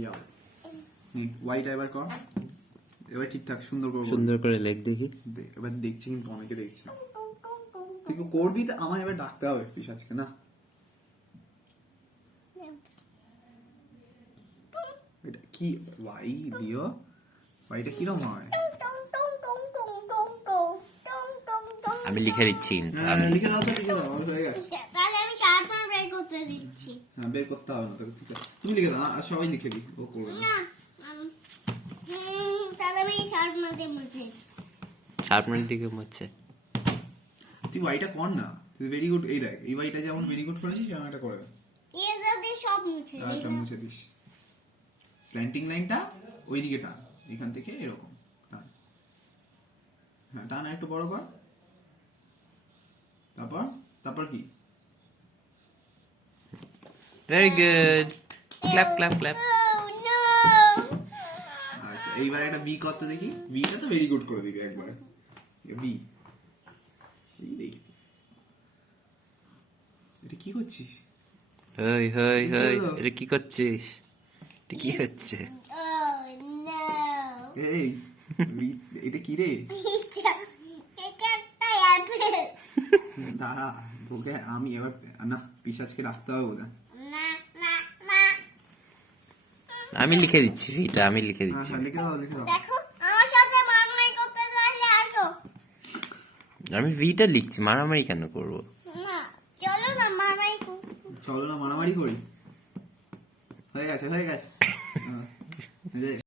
ইয়া white এবার কর, এবার ঠিকঠাক সুন্দর করে সুন্দর করে লেখ দেখি। এবার দেখছি কিন্তু অনেকে দেখছে, তুই করবি তো আমার এবার ডাকতে হবে পিসাজকে না। এটা কি ওয়াই দিও, ওয়াইটা কিরকম হয়? আমি লিখে দিচ্ছি কিন্তু লিখে দাও তো, লিখে দাও, আমার হয়ে গেছে। তাহলে আমি শার্পনার বের করতে দিচ্ছি। হ্যাঁ বের করতে হবে না তোকে, ঠিক আছে তুমি লিখে দাও, আর সবাই লিখে দিই, ও করবে না। না তাহলে আমি শার্পনার দিয়ে মুছে। শার্পনার দিকে হচ্ছে। তুই ওয়াইটা কর না, তুই ভেরি গুড, এই দেখ এই ওয়াইটা যেমন ভেরি গুড করেছিস সেরকম একটা করে দে। এর সাথে সব মুছে। আচ্ছা মুছে দিস, স্ল্যান্টিং লাইনটা ওইদিকে টান, এখান থেকে এরকম টান, হ্যাঁ টান একটু বড় কর, তারপর তারপর কি? Very good, clap clap clap. Oh no! আচ্ছা এইবার একটা বি করতে দেখি, বিটা তো ভেরি গুড করে দিবি একবারে, বি দেখি। এটা কি করছিস? হই হই হই, এটা কি করছিস? এটা কি হচ্ছে? Oh no! এই এটা কি রে? এটা একটা অ্যাপেল। দাঁড়া তোকে আমি এবার না পিশাচকে রাখতে হবে ওদের। না না না। আমি লিখে দিচ্ছি এটা, আমি লিখে হ্যাঁ দিচ্ছি। হ্যাঁ লিখে দাও, লিখে দাও। দেখো আমার সাথে মারামারি করতে চাইলে আসো। আমি ভিটা লিখছি, মারামারি কেন করবো? না চলো না মারামারি করি। চলো না মারামারি করি, হয়ে গেছে হয়ে গেছে।